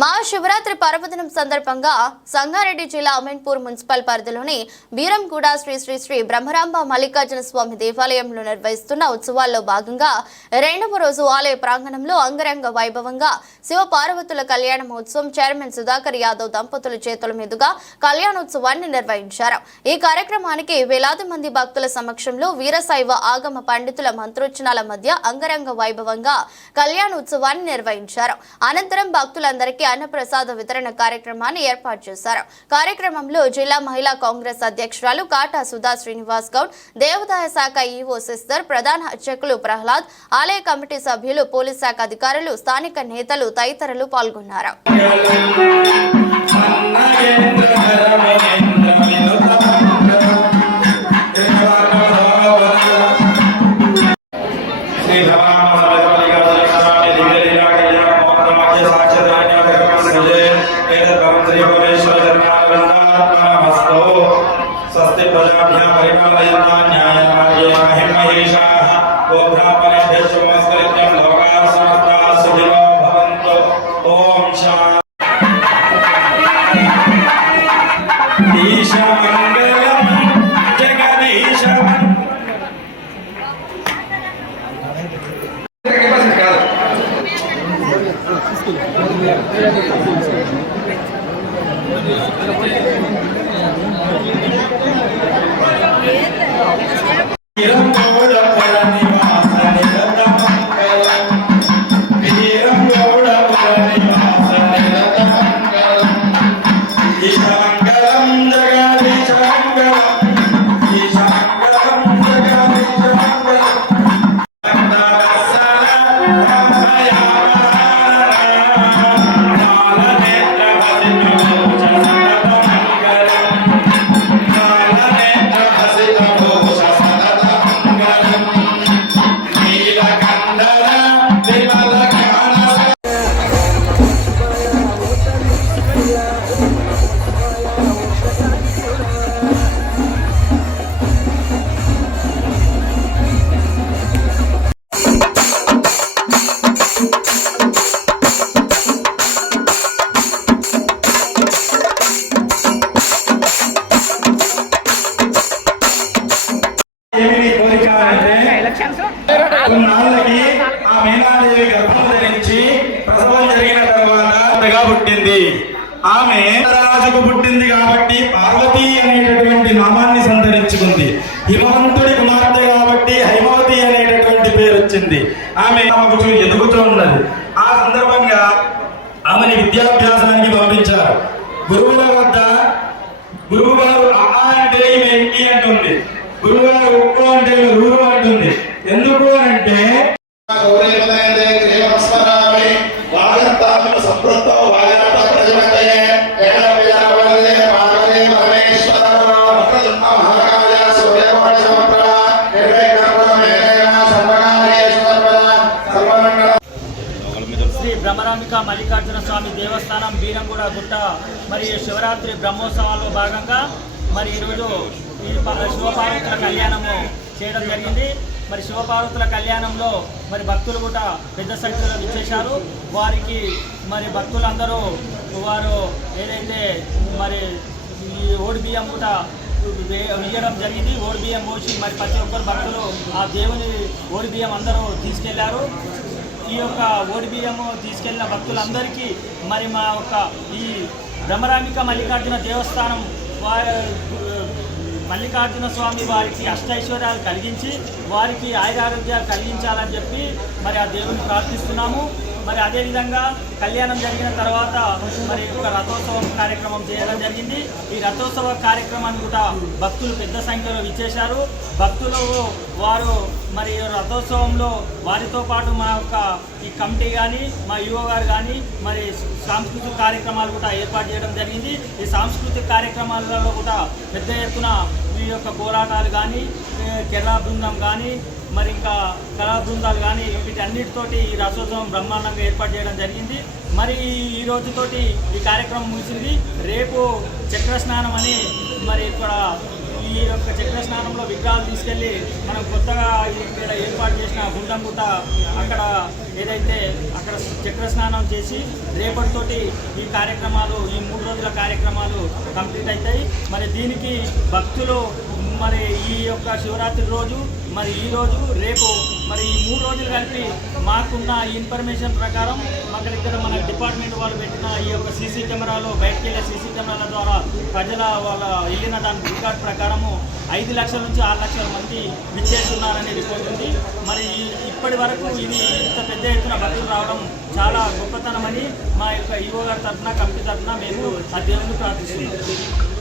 మహాశివరాత్రి పర్వదినం సందర్భంగా సంగారెడ్డి జిల్లా అమీన్పూర్ మున్సిపల్ పరిధిలోని బీరంగూడ శ్రీ శ్రీ శ్రీ బ్రహ్మరాంబ మల్లికార్జున స్వామి దేవాలయంలో నిర్వహిస్తున్న ఉత్సవాల్లో భాగంగా రెండవ రోజు ఆలయ ప్రాంగణంలో అంగరంగ వైభవంగా శివపార్వతుల కళ్యాణ మహోత్సవం చైర్మన్ సుధాకర్ యాదవ్ దంపతుల చేతుల మీదుగా కళ్యాణోత్సవాన్ని నిర్వహించారు. ఈ కార్యక్రమానికి వేలాది మంది భక్తుల సమక్షంలో వీరశైవ ఆగమ పండితుల మంత్రోచ్చరణల మధ్య అంగరంగ వైభవంగా కళ్యాణోత్సవాన్ని నిర్వహించారు. అనంతరం భక్తులందరికీ అన్నప్రసాద వితరణ కార్యక్రమాన్ని ఏర్పాటు చేశారు. కార్యక్రమంలో జిల్లా మహిళా కాంగ్రెస్ అధ్యక్షురాలు కాటా సుధా శ్రీనివాస్ గౌడ్, దేవాదాయ శాఖ ఈవో సిస్టర్, ప్రధాన అర్చకులు ప్రహ్లాద్, ఆలయ కమిటీ సభ్యులు, పోలీస్ శాఖ అధికారులు, స్థానిక నేతలు తదితరులు పాల్గొన్నారు. ఆమె రాజుకు పుట్టింది కాబట్టి పార్వతి అనేటటువంటి నామాన్ని సంతరించుకుంది. హిమవంతుడి కుమార్తె కాబట్టి హైమవతి అనేటటువంటి పేరు వచ్చింది. ఆమె ఆమెకు ఎదుగుతూ ఉన్నది. ఆ సందర్భంగా ఆమెని విద్యాభ్యాసానికి పంపించారు. గురువుల వద్ద గురువుగారు ఆ అంటే ఏంటి అంటుంది, గురువుగారు ఉప్పు అంటే రూరు అంటుంది. ఎందుకు అంటే శ్రీ బ్రహ్మరాంబిక మల్లికార్జున స్వామి దేవస్థానం బీరంగూడ గుట్ట మరి శివరాత్రి బ్రహ్మోత్సవాల్లో భాగంగా మరి ఈరోజు ఈ శివపార్వతుల కళ్యాణము చేయడం జరిగింది. మరి శివపార్వతుల కళ్యాణంలో మరి భక్తులు కూడా పెద్ద సంఖ్యలో విచ్చేశారు. వారికి మరి భక్తులందరూ వారు ఏదైతే మరి ఈ ఓడి బియ్యం కూడా వేయడం జరిగింది. ఓడి బియ్యం పోసి మరి ప్రతి ఒక్కరు భక్తులు ఆ దేవుని ఓడి బియ్యం అందరూ తీసుకెళ్లారు. ఈ యొక్క ఓడి బియ్యము తీసుకెళ్లిన భక్తులందరికీ మరి మా యొక్క ఈ బ్రహ్మరాంబిక మల్లికార్జున దేవస్థానం మల్లికార్జున స్వామి వారికి అష్టైశ్వర్యాలు కలిగించి వారికి ఆయురారోగ్యాలు కలిగించాలని చెప్పి మరి ఆ దేవుని ప్రార్థిస్తున్నాము. మరి అదేవిధంగా కళ్యాణం జరిగిన తర్వాత మరి ఒక రథోత్సవం కార్యక్రమం చేయడం జరిగింది. ఈ రథోత్సవ కార్యక్రమాన్ని కూడా భక్తులు పెద్ద సంఖ్యలో విచ్చేశారు. భక్తులు వారు మరి రథోత్సవంలో వారితో పాటు మా యొక్క ఈ కమిటీ కానీ మా యువ గారు కానీ మరి సాంస్కృతిక కార్యక్రమాలు కూడా ఏర్పాటు చేయడం జరిగింది. ఈ సాంస్కృతిక కార్యక్రమాలలో కూడా పెద్ద ఎత్తున ఈ యొక్క పోరాటాలు కానీ, కేరళ బృందం కానీ, మరి ఇంకా కళా బృందాలు కానీ వీటన్నిటితోటి ఈ రథోత్సవం బ్రహ్మాండంగా ఏర్పాటు చేయడం జరిగింది. మరి ఈ రోజుతోటి ఈ కార్యక్రమం ముగిసింది. రేపు చక్ర స్నానం అని మరి ఇక్కడ ఈ యొక్క చక్ర స్నానంలో విగ్రహాలు తీసుకెళ్ళి మనం కొత్తగా ఇక్కడ ఏర్పాటు చేసిన గుండంగుట్ట అక్కడ ఏదైతే అక్కడ చక్ర స్నానం చేసి రేపటితోటి ఈ కార్యక్రమాలు ఈ 3 రోజుల కార్యక్రమాలు కంప్లీట్ అవుతాయి. మరి దీనికి భక్తులు మరి ఈ యొక్క శివరాత్రి రోజు మరి ఈ రోజు రేపు మరి ఈ 3 రోజులు కలిపి మాకున్న ఇన్ఫర్మేషన్ ప్రకారం ఇక్కడ మన డిపార్ట్మెంట్ వాళ్ళు పెట్టిన ఈ యొక్క సీసీ కెమెరాలో బయటకు వెళ్ళే సీసీ కెమెరాల ద్వారా ప్రజల వాళ్ళ వెళ్ళిన దాని రికార్డ్ ప్రకారము 5 లక్షల నుంచి 6 లక్షల మంది విచ్చేస్తున్నారనే రిపోర్ట్ ఉంది. మరి ఇప్పటి వరకు ఇది ఇంత పెద్ద ఎత్తున భక్తులు రావడం చాలా గొప్పతనమని మా యొక్క ఈవో గారి తరఫున కమిటీ తరఫున మేము ఆ దేవుని ప్రార్థిస్తున్నాం.